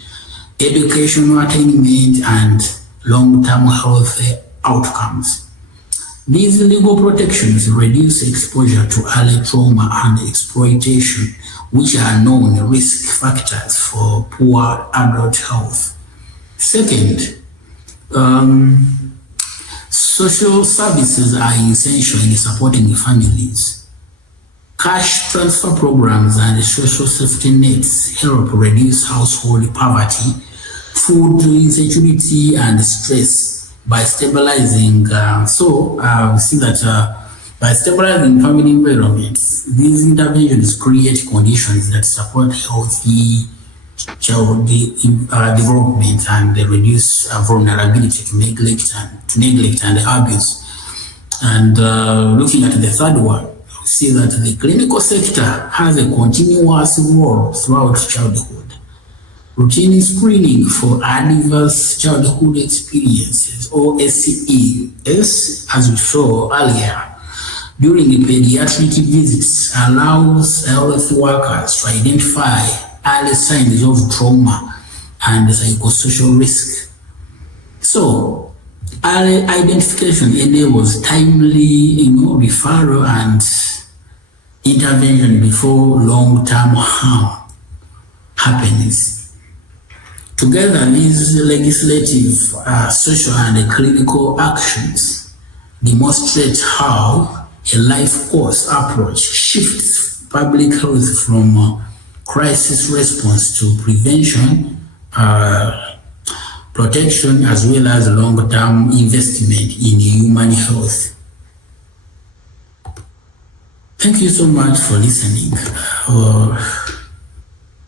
educational attainment, and long-term health outcomes. These legal protections reduce exposure to early trauma and exploitation, which are known risk factors for poor adult health. Second, social services are essential in supporting families. Cash transfer programs and social safety nets help reduce household poverty, food insecurity, and stress. By stabilizing, we see that by stabilizing family environments, these interventions create conditions that support healthy child development and reduce vulnerability to neglect and abuse. And looking at the third one, we see that the clinical sector has a continuous role throughout childhood. Routine screening for adverse childhood experiences, or SCEs, as we saw earlier, during pediatric visits allows health workers to identify early signs of trauma and psychosocial risk. So, early identification enables timely, referral and intervention before long-term harm happens. Together, these legislative, social, and clinical actions demonstrate how a life course approach shifts public health from crisis response to prevention, protection, as well as long-term investment in human health. Thank you so much for listening.